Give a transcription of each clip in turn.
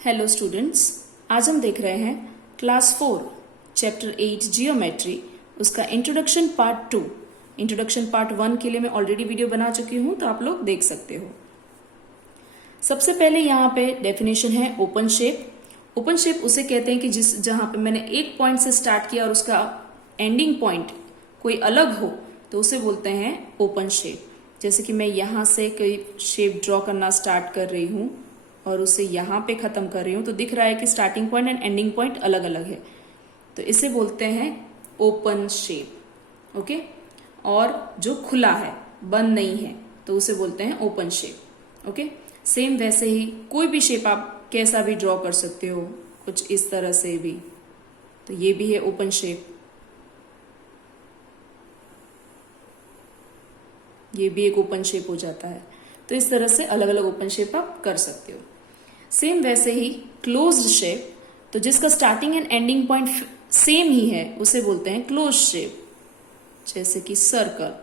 Hello students, आज हम देख रहे हैं क्लास 4 चैप्टर 8 जियोमेट्री, उसका इंट्रोडक्शन पार्ट 2। इंट्रोडक्शन पार्ट 1 के लिए मैं ऑलरेडी वीडियो बना चुकी हूं, तो आप लोग देख सकते हो। सबसे पहले यहाँ पे डेफिनेशन है ओपन शेप। ओपन शेप उसे कहते हैं कि जहां पे मैंने एक पॉइंट से स्टार्ट किया और उसका एंडिंग पॉइंट कोई अलग हो तो उसे बोलते हैं ओपन शेप। जैसे कि मैं यहां से कोई शेप ड्रॉ करना स्टार्ट कर रही हूं और उसे यहाँ पे खत्म कर रही हूं, तो दिख रहा है कि starting point and ending point अलग अलग है, तो इसे बोलते हैं ओपन शेप। ओके, और जो खुला है, बंद नहीं है, तो उसे बोलते हैं ओपन शेप। ओके, सेम वैसे ही कोई भी शेप आप कैसा भी ड्रॉ कर सकते हो, कुछ इस तरह से भी, तो ये भी है ओपन शेप। ये भी एक ओपन शेप हो जाता है। तो इस तरह से अलग अलग ओपन शेप आप कर सकते हो। सेम वैसे ही क्लोज्ड शेप, तो जिसका starting and ending point same ही है उसे बोलते हैं क्लोज्ड शेप। जैसे कि सर्कल,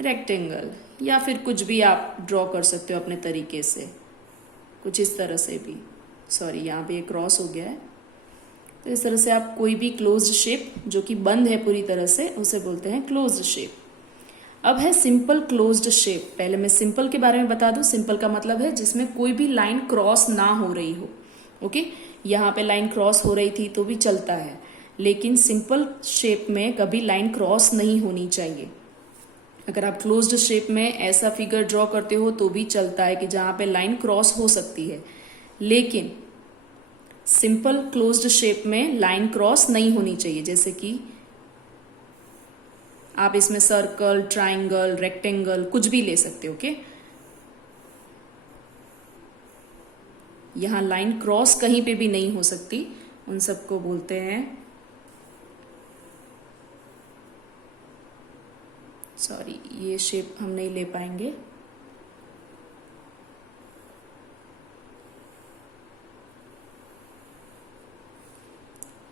रेक्टेंगल, या फिर कुछ भी आप ड्रॉ कर सकते हो अपने तरीके से, कुछ इस तरह से भी। सॉरी, यहाँ पे क्रॉस हो गया है। तो इस तरह से आप कोई भी क्लोज्ड शेप जो कि बंद है पूरी तरह से, उसे बोलते हैं क्लोज्ड शेप। अब है सिंपल क्लोज्ड शेप। पहले मैं सिंपल के बारे में बता दूं। सिंपल का मतलब है जिसमें कोई भी लाइन क्रॉस ना हो रही हो। ओके, यहाँ पे लाइन क्रॉस हो रही थी तो भी चलता है, लेकिन सिंपल शेप में कभी लाइन क्रॉस नहीं होनी चाहिए। अगर आप क्लोज्ड शेप में ऐसा फिगर ड्रॉ करते हो तो भी चलता है कि जहां पे लाइन क्रॉस हो सकती है, लेकिन सिंपल क्लोज्ड शेप में लाइन क्रॉस नहीं होनी चाहिए। जैसे कि आप इसमें सर्कल, ट्राइंगल, रेक्टेंगल कुछ भी ले सकते हो। ओके, यहां लाइन क्रॉस कहीं पे भी नहीं हो सकती, उन सबको बोलते हैं, सॉरी ये शेप हम नहीं ले पाएंगे।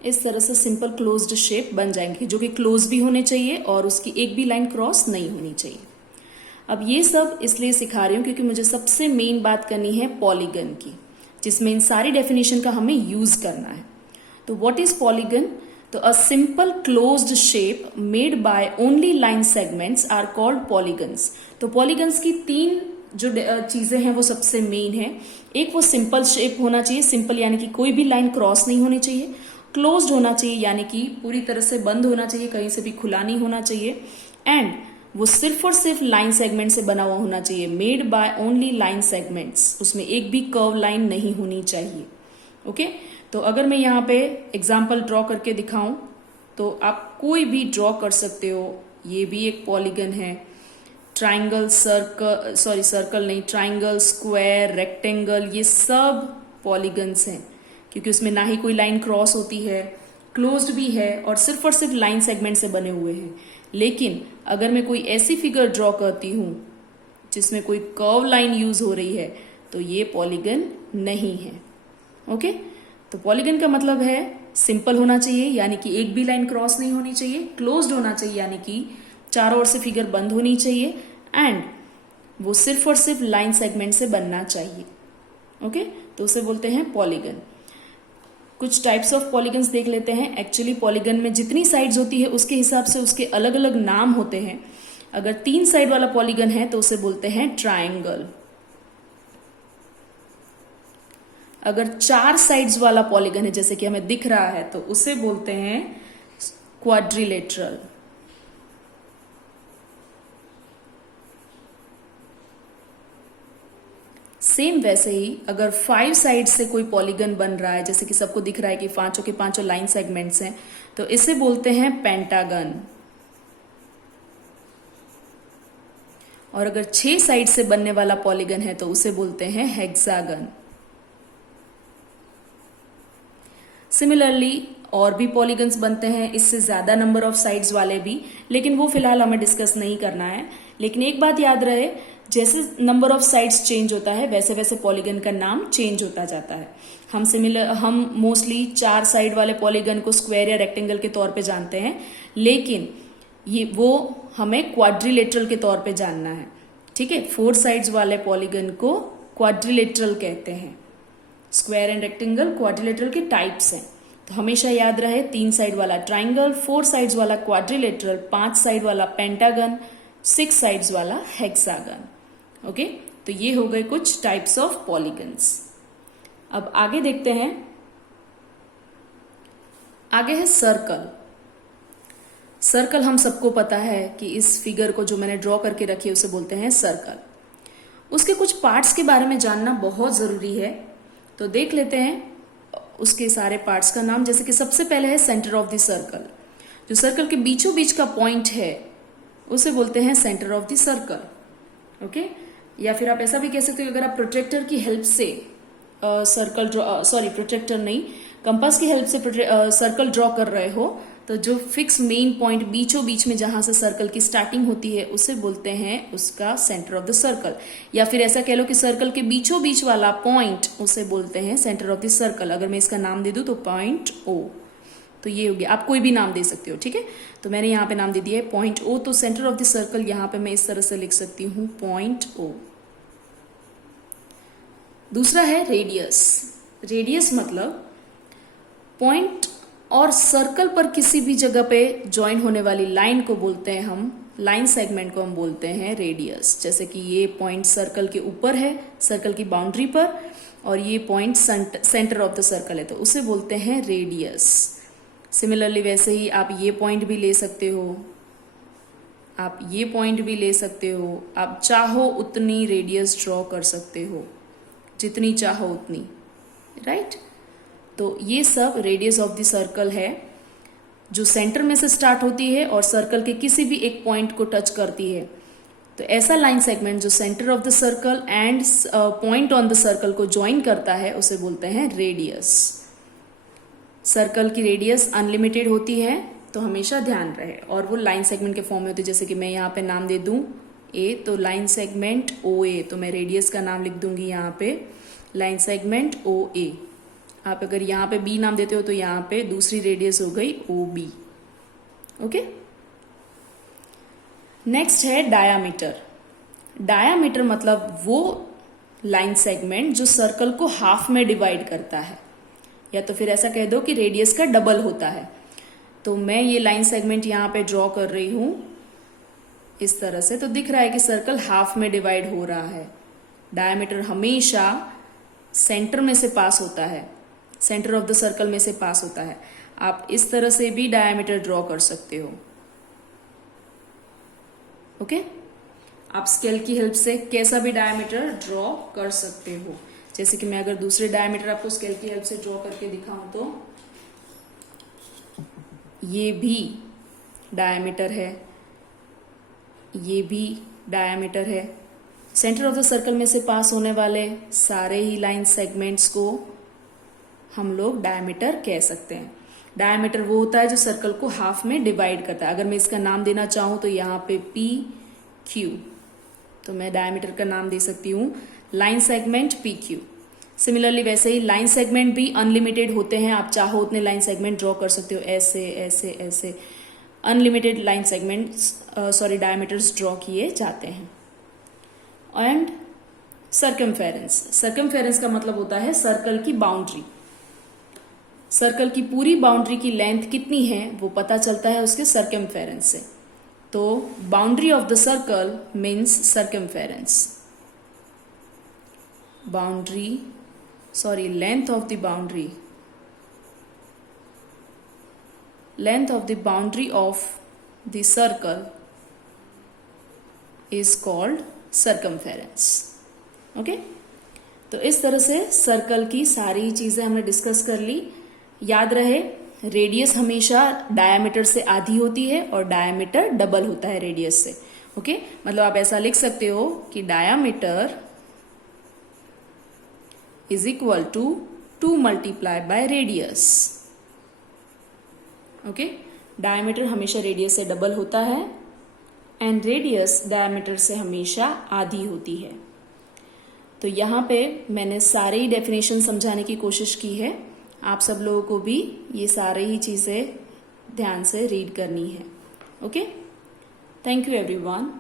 इस तरह से सिंपल क्लोज्ड शेप बन जाएंगे जो कि क्लोज भी होने चाहिए और उसकी एक भी लाइन क्रॉस नहीं होनी चाहिए। अब ये सब इसलिए सिखा रही हूं क्योंकि मुझे सबसे मेन बात करनी है पॉलीगन की, जिसमें इन सारी डेफिनेशन का हमें यूज करना है। तो व्हाट इज पॉलीगन? तो a simple closed shape made by only line segments are called polygons. तो पॉलीगन्स की तीन जो चीजें हैं वो सबसे मेन है। एक वो सिंपल शेप होना चाहिए, सिंपल यानी कि कोई भी लाइन क्रॉस नहीं होनी चाहिए। क्लोज्ड होना चाहिए यानी कि पूरी तरह से बंद होना चाहिए, कहीं से भी खुला नहीं होना चाहिए। एंड वो सिर्फ और सिर्फ लाइन सेगमेंट से बना हुआ होना चाहिए, made by only line segments. उसमें एक भी कर्व लाइन नहीं होनी चाहिए। ओके, तो अगर मैं यहाँ पे एग्जाम्पल ड्रॉ करके दिखाऊं तो आप कोई भी ड्रॉ कर सकते हो। ये भी एक पॉलीगन है। ट्राइंगल, सर्कल, सॉरी सर्कल नहीं, ट्राइंगल, स्क्वायर, रेक्टेंगल, ये सब पॉलीगन्स हैं क्योंकि उसमें ना ही कोई लाइन क्रॉस होती है, क्लोज्ड भी है और सिर्फ लाइन सेगमेंट से बने हुए हैं। लेकिन अगर मैं कोई ऐसी फिगर ड्रॉ करती हूं जिसमें कोई कर्व लाइन यूज हो रही है तो ये पॉलीगन नहीं है। ओके, तो पॉलीगन का मतलब है सिंपल होना चाहिए यानी कि एक भी लाइन क्रॉस नहीं होनी चाहिए, क्लोज्ड होना चाहिए यानी कि चारों ओर से फिगर बंद होनी चाहिए, एंड वो सिर्फ और सिर्फ लाइन सेगमेंट से बनना चाहिए। ओके, तो उसे बोलते हैं पॉलीगन। कुछ टाइप्स ऑफ पॉलीगन्स देख लेते हैं। एक्चुअली पॉलीगन में जितनी साइड्स होती है उसके हिसाब से उसके अलग अलग नाम होते हैं। अगर 3 साइड वाला पॉलीगन है तो उसे बोलते हैं ट्रायंगल। अगर 4 साइड्स वाला पॉलीगन है जैसे कि हमें दिख रहा है तो उसे बोलते हैं क्वाड्रिलेटरल। सेम वैसे ही अगर 5 साइड से कोई पॉलीगन बन रहा है, जैसे कि सबको दिख रहा है कि पांचों के पांचों लाइन सेगमेंट्स हैं, तो इसे बोलते हैं पेंटागन। और अगर 6 साइड से बनने वाला पॉलीगन है तो उसे बोलते हैं हेक्सागन। सिमिलरली और भी पॉलीगन्स बनते हैं, इससे ज्यादा नंबर ऑफ साइड्स वाले भी, लेकिन वो फिलहाल हमें डिस्कस नहीं करना है। लेकिन एक बात याद रहे, जैसे नंबर ऑफ साइड्स चेंज होता है वैसे वैसे पॉलीगन का नाम चेंज होता जाता है। हम मोस्टली 4 साइड वाले पॉलीगन को स्क्वायर या रेक्टेंगल के तौर पे जानते हैं, लेकिन वो हमें क्वाड्रिलेटरल के तौर पे जानना है। ठीक है, 4 साइड्स वाले पॉलीगन को क्वाड्रिलेटरल कहते हैं। स्क्वायर एंड रेक्टेंगल क्वाड्रिलेटरल के टाइप्स हैं, तो हमेशा याद रहे 3 साइड वाला ट्राइंगल, 4 साइड्स वाला क्वाड्रिलेटरल, 5 साइड वाला पेंटागन, 6 साइड्स वाला हेक्सागन। ओके, तो ये हो गए कुछ टाइप्स ऑफ पॉलीगन्स। अब आगे देखते हैं, आगे है सर्कल। सर्कल हम सबको पता है कि इस फिगर को जो मैंने ड्रॉ करके रखी है उसे बोलते हैं सर्कल। उसके कुछ पार्ट्स के बारे में जानना बहुत जरूरी है, तो देख लेते हैं उसके सारे पार्ट्स का नाम। जैसे कि सबसे पहले है सेंटर ऑफ द सर्कल। जो सर्कल के बीचों बीच का पॉइंट है उसे बोलते हैं centre of the circle. Okay, या फिर आप ऐसा भी कह सकते हो कि अगर आप प्रोट्रैक्टर की हेल्प से सर्कल ड्रॉ, सॉरी प्रोट्रैक्टर नहीं, कंपास की हेल्प से सर्कल ड्रॉ कर रहे हो, तो जो फिक्स मेन पॉइंट बीचों बीच में जहां से सर्कल की स्टार्टिंग होती है उसे बोलते हैं उसका सेंटर ऑफ द सर्कल। या फिर ऐसा कह लो कि सर्कल के बीचों बीच वाला पॉइंट उसे बोलते हैं सेंटर ऑफ द सर्कल। अगर मैं इसका नाम दे दूं तो पॉइंट ओ, तो ये हो गया। आप कोई भी नाम दे सकते हो, ठीक है। तो मैंने यहाँ पे नाम दे दिया है पॉइंट ओ, तो सेंटर ऑफ द सर्कल यहाँ पे मैं इस तरह से लिख सकती हूँ पॉइंट ओ। दूसरा है रेडियस। रेडियस मतलब पॉइंट और सर्कल पर किसी भी जगह पे ज्वाइन होने वाली लाइन को बोलते हैं हम, लाइन सेगमेंट को हम बोलते हैं रेडियस। जैसे कि ये पॉइंट सर्कल के ऊपर है, सर्कल की बाउंड्री पर, और ये point centre of the circle है, तो उसे बोलते हैं रेडियस। सिमिलरली वैसे ही आप ये पॉइंट भी ले सकते हो, आप ये पॉइंट भी ले सकते हो। आप चाहो उतनी रेडियस ड्रॉ कर सकते हो, जितनी चाहो उतनी, राइट। तो ये सब रेडियस ऑफ द सर्कल है, जो सेंटर में से स्टार्ट होती है और सर्कल के किसी भी एक पॉइंट को टच करती है। तो ऐसा लाइन सेगमेंट जो centre of the circle and point on the circle को ज्वाइन करता है उसे बोलते हैं रेडियस। सर्कल की रेडियस अनलिमिटेड होती है, तो हमेशा ध्यान रहे, और वो लाइन सेगमेंट के फॉर्म में होती है। जैसे कि मैं यहाँ पे नाम दे दूं ए, तो लाइन सेगमेंट ओ ए, तो मैं रेडियस का नाम लिख दूंगी यहाँ पे लाइन सेगमेंट ओ ए। आप अगर यहाँ पे बी नाम देते हो तो यहाँ पे दूसरी रेडियस हो गई ओ बी। ओके, नेक्स्ट है डायामीटर। डायामीटर मतलब वो लाइन सेगमेंट जो सर्कल को हाफ में डिवाइड करता है, या तो फिर ऐसा कह दो कि रेडियस का डबल होता है। तो मैं ये लाइन सेगमेंट यहाँ पे ड्रॉ कर रही हूं इस तरह से, तो दिख रहा है कि सर्कल हाफ में डिवाइड हो रहा है। डायामीटर हमेशा सेंटर में से पास होता है, सेंटर ऑफ द सर्कल में से पास होता है। आप इस तरह से भी डायामीटर ड्रॉ कर सकते हो। ओके, आप स्केल की हेल्प से कैसा भी डायामीटर ड्रॉ कर सकते हो। जैसे कि मैं अगर दूसरे डायामीटर आपको स्केल की हेल्प से ड्रॉ करके दिखाऊं तो ये भी डायामीटर है, ये भी डायामीटर है। सेंटर ऑफ द सर्कल में से पास होने वाले सारे ही लाइन सेगमेंट्स को हम लोग डायमीटर कह सकते हैं। डायमीटर वो होता है जो सर्कल को हाफ में डिवाइड करता है। अगर मैं इसका नाम देना चाहूं तो यहाँ पे पी क्यू, तो मैं डायमीटर का नाम दे सकती हूँ line segment P Q. Similarly वैसे ही लाइन सेगमेंट भी अनलिमिटेड होते हैं, आप चाहो उतने लाइन सेगमेंट ड्रॉ कर सकते हो, ऐसे ऐसे ऐसे unlimited line segments diameters draw किए जाते हैं। And circumference. सर्कमफेरेंस का मतलब होता है सर्कल की बाउंड्री। सर्कल की पूरी बाउंड्री की लेंथ कितनी है वो पता चलता है उसके सर्कमफेरेंस से। तो boundary of the circle means circumference. Length of the boundary, length of the boundary of the circle is called circumference. Okay, तो इस तरह से सर्कल की सारी चीजें हमने डिस्कस कर ली। याद रहे रेडियस हमेशा डायामीटर से आधी होती है और डायामीटर डबल होता है रेडियस से। ओके, मतलब आप ऐसा लिख सकते हो कि diameter is equal to 2 multiplied by radius. Okay, diameter हमेशा रेडियस से डबल होता है एंड रेडियस डायामीटर से हमेशा आधी होती है। तो यहाँ पे मैंने सारे ही डेफिनेशन समझाने की कोशिश की है। आप सब लोगों को भी ये सारे ही चीजें ध्यान से रीड करनी है। Okay, thank you everyone.